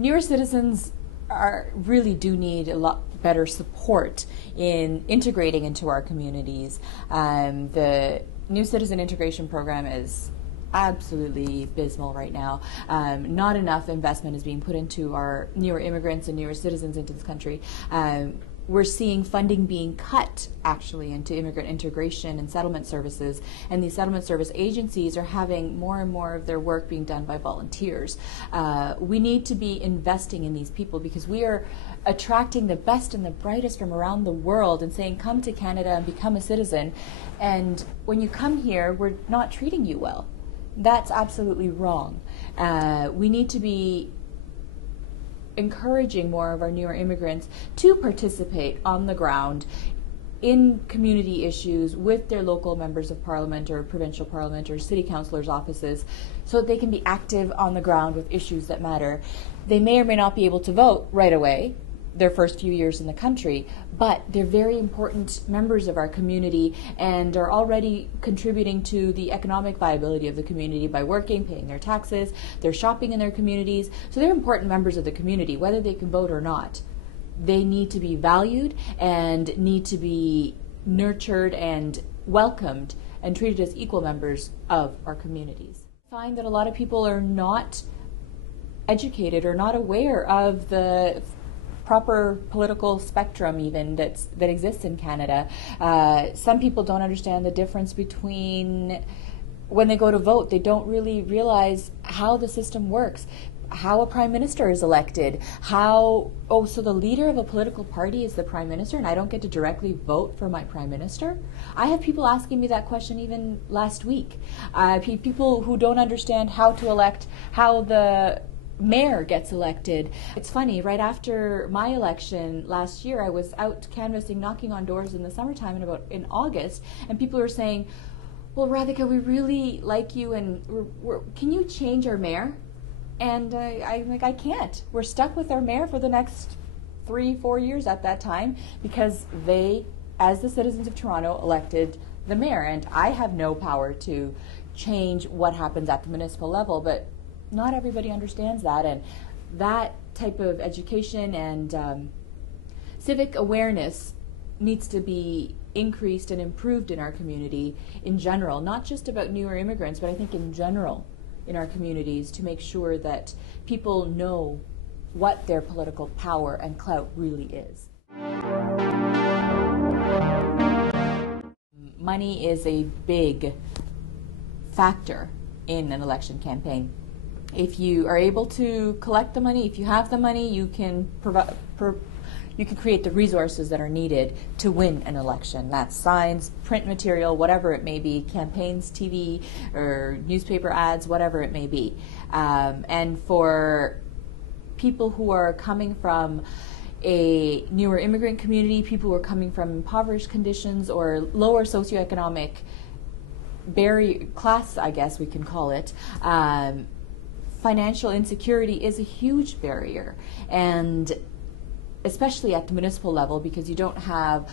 newer citizens really do need a lot better support in integrating into our communities. The new citizen integration program is absolutely abysmal right now. Not enough investment is being put into our newer immigrants and newer citizens into this country. We're seeing funding being cut actually into immigrant integration and settlement services, and these settlement service agencies are having more and more of their work being done by volunteers. We need to be investing in these people because we are attracting the best and the brightest from around the world and saying, come to Canada and become a citizen. And when you come here, we're not treating you well. That's absolutely wrong. We need to be encouraging more of our newer immigrants to participate on the ground in community issues with their local members of parliament or provincial parliament or city councillors' offices so that they can be active on the ground with issues that matter. They may or may not be able to vote right away their first few years in the country, but they're very important members of our community and are already contributing to the economic viability of the community by working, paying their taxes, they're shopping in their communities, so they're important members of the community, whether they can vote or not. They need to be valued and need to be nurtured and welcomed and treated as equal members of our communities. I find that a lot of people are not educated or not aware of the proper political spectrum even that exists in Canada. Some people don't understand the difference between when they go to vote. They don't really realize how the system works, how a prime minister is elected, so the leader of a political party is the prime minister and I don't get to directly vote for my prime minister? I have people asking me that question even last week. People who don't understand how to elect, how the mayor gets elected. It's funny, right after my election last year, I was out canvassing, knocking on doors in the summertime in August, and people were saying, well, Rathika, we really like you, and can you change our mayor? And I'm like, I can't. We're stuck with our mayor for the next 3-4 years at that time because they, as the citizens of Toronto, elected the mayor, and I have no power to change what happens at the municipal level, but not everybody understands that, and that type of education and civic awareness needs to be increased and improved in our community in general, not just about newer immigrants, but I think in general in our communities, to make sure that people know what their political power and clout really is. Money is a big factor in an election campaign. If you are able to collect the money, if you have the money, you can create the resources that are needed to win an election. That's signs, print material, whatever it may be, campaigns, TV, or newspaper ads, whatever it may be. And for people who are coming from a newer immigrant community, people who are coming from impoverished conditions or lower socioeconomic class, I guess we can call it, financial insecurity is a huge barrier, and especially at the municipal level, because you don't have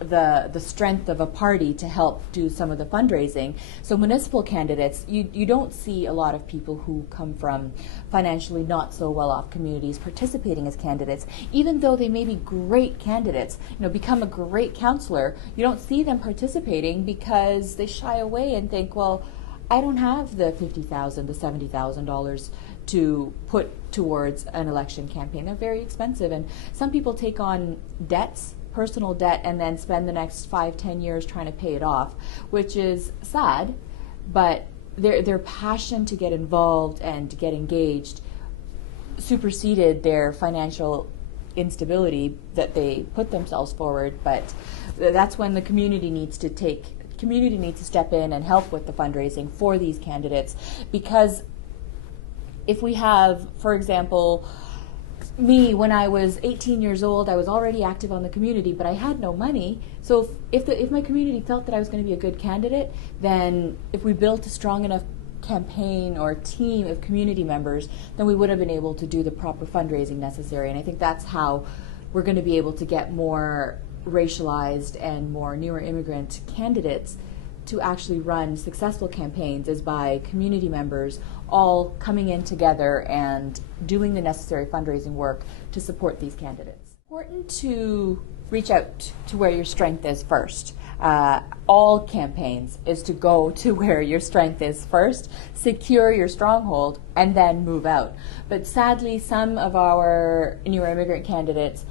the strength of a party to help do some of the fundraising. So municipal candidates, you don't see a lot of people who come from financially not so well off communities participating as candidates, even though they may be great candidates, become a great councillor. You don't see them participating because they shy away and think, well, I don't have the $50,000 to $70,000 to put towards an election campaign. They're very expensive, and some people take on debts, personal debt, and then spend the next 5-10 years trying to pay it off, which is sad, but their passion to get involved and to get engaged superseded their financial instability that they put themselves forward. But that's when the community needs to step in and help with the fundraising for these candidates, because if we have, for example, me, when I was 18 years old, I was already active on the community, but I had no money. So if my community felt that I was going to be a good candidate, then if we built a strong enough campaign or team of community members, then we would have been able to do the proper fundraising necessary. And I think that's how we're going to be able to get more racialized and more newer immigrant candidates to actually run successful campaigns is by community members all coming in together and doing the necessary fundraising work to support these candidates. It's important to reach out to where your strength is first. All campaigns is to go to where your strength is first, secure your stronghold, and then move out. But sadly, some of our newer immigrant candidates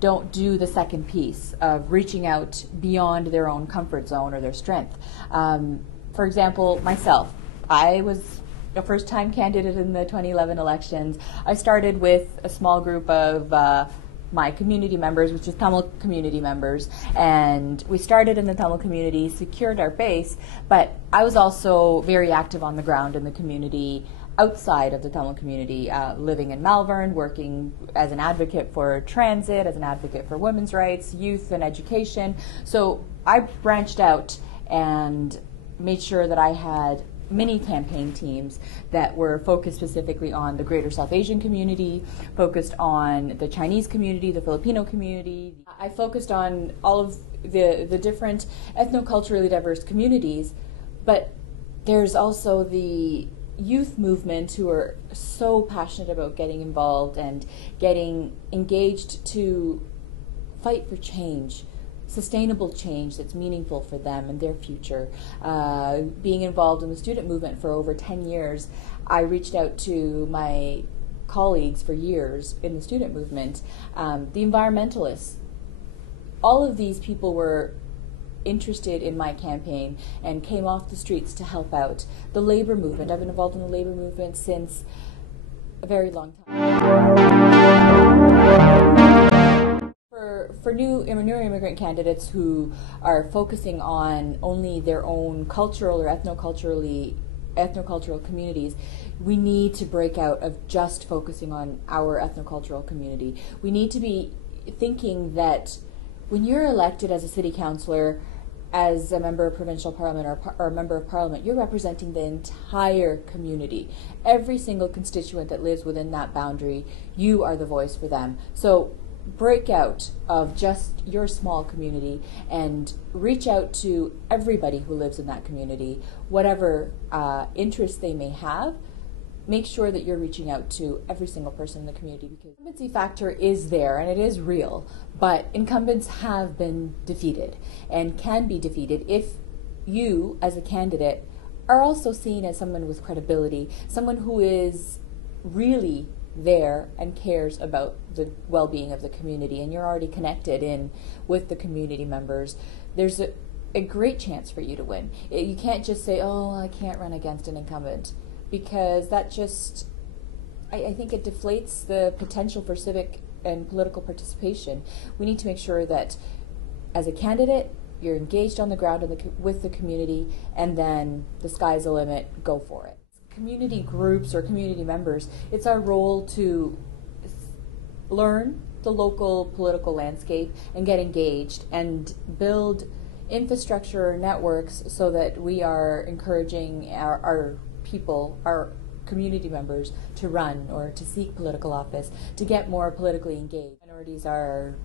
don't do the second piece of reaching out beyond their own comfort zone or their strength. For example, myself, I was a first-time candidate in the 2011 elections. I started with a small group of my community members, which is Tamil community members, and we started in the Tamil community, secured our base, but I was also very active on the ground in the community outside of the Tamil community, living in Malvern, working as an advocate for transit, as an advocate for women's rights, youth and education. So I branched out and made sure that I had many campaign teams that were focused specifically on the greater South Asian community, focused on the Chinese community, the Filipino community. I focused on all of the different ethno-culturally diverse communities, but there's also the youth movement who are so passionate about getting involved and getting engaged to fight for change, sustainable change that's meaningful for them and their future. Being involved in the student movement for over 10 years, I reached out to my colleagues for years in the student movement, the environmentalists. All of these people were interested in my campaign and came off the streets to help out. The labor movement, I've been involved in the labor movement since a very long time. For new immigrant candidates who are focusing on only their own cultural or ethnocultural communities, we need to break out of just focusing on our ethnocultural community. We need to be thinking that when you're elected as a city councillor, as a member of provincial parliament or a member of parliament, you're representing the entire community. Every single constituent that lives within that boundary, you are the voice for them. So break out of just your small community and reach out to everybody who lives in that community, whatever interests they may have. Make sure that you're reaching out to every single person in the community, because the incumbency factor is there and it is real, but incumbents have been defeated and can be defeated if you, as a candidate, are also seen as someone with credibility, someone who is really there and cares about the well-being of the community, and you're already connected in with the community members. There's a great chance for you to win. You can't just say, oh, I can't run against an incumbent, because that just, I think it deflates the potential for civic and political participation. We need to make sure that as a candidate, you're engaged on the ground with the community, and then the sky's the limit, go for it. Community groups or community members, it's our role to learn the local political landscape and get engaged and build infrastructure networks so that we are encouraging our people, our community members, to run or to seek political office, to get more politically engaged. Minorities are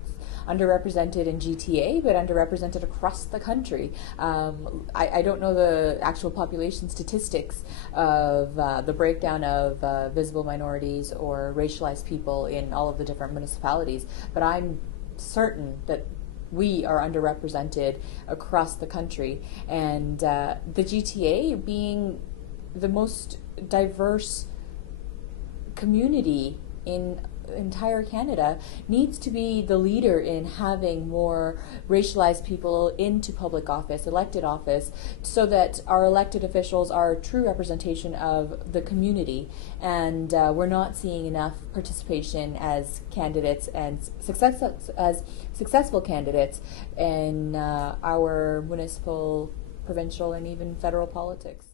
underrepresented in GTA, but underrepresented across the country. I don't know the actual population statistics of the breakdown of visible minorities or racialized people in all of the different municipalities, but I'm certain that we are underrepresented across the country, and the GTA being the most diverse community in entire Canada needs to be the leader in having more racialized people into public office, elected office, so that our elected officials are a true representation of the community, and we're not seeing enough participation as candidates and successful candidates in our municipal, provincial, and even federal politics.